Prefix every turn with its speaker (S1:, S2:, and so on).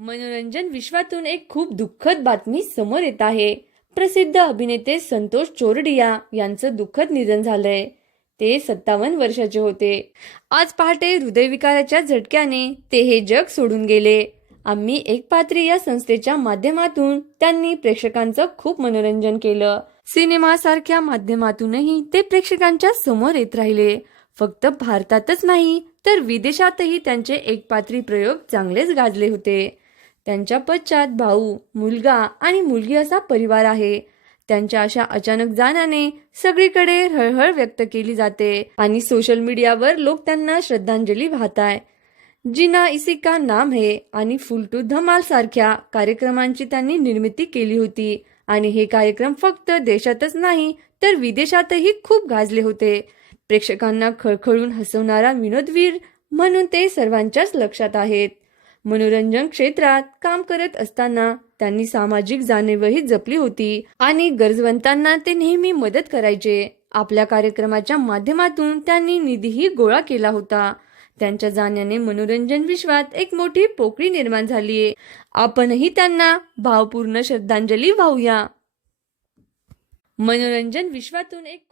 S1: मनोरंजन विश्वातून एक खूप दुःखद बातमी समोर येत आहे. प्रसिद्ध अभिनेते संतोष चोरडिया यांचं दुःखद निधन झालंय. ते सत्तावन्न वर्षाचे होते. आज पहाटे हृदयविकाराच्या झटक्याने ते हे जग सोडून गेले. आम्ही एक पात्री या संस्थेच्या माध्यमातून त्यांनी प्रेक्षकांचं खूप मनोरंजन केलं. सिनेमासारख्या माध्यमातूनही ते प्रेक्षकांच्या समोर येत राहिले. फक्त भारतातच नाही तर विदेशातही त्यांचे एकपात्री प्रयोग चांगलेच गाजले होते. त्यांच्या पश्चात भाऊ मुलगा आणि मुलगी असा परिवार आहे. त्यांच्या अशा अचानक जाण्याने सगळीकडे हळहळ व्यक्त केली जाते आणि सोशल मीडियावर लोक त्यांना श्रद्धांजली वाहताय. जिना इसी का नाम हे आणि फुल टू धमाल सारख्या कार्यक्रमांची त्यांनी निर्मिती केली होती आणि हे कार्यक्रम फक्त देशातच नाही तर विदेशातही खूप गाजले होते. प्रेक्षकांना खळखळून हसवणारा विनोदवीर म्हणून ते सर्वांच्याच लक्षात आहेत. मनोरंजन क्षेत्रात काम करत असताना त्यांनी सामाजिक जाणीवही जपली होती आणि गरजवंतांना ते नेहमी मदत करायचे. आपल्या कार्यक्रमाच्या माध्यमातून त्यांनी निधीही गोळा केला होता. त्यांच्या जाण्याने मनोरंजन विश्वात एक मोठी पोकळी निर्माण झालीये आपणही त्यांना भावपूर्ण श्रद्धांजली वाहूया. मनोरंजन विश्वातून एक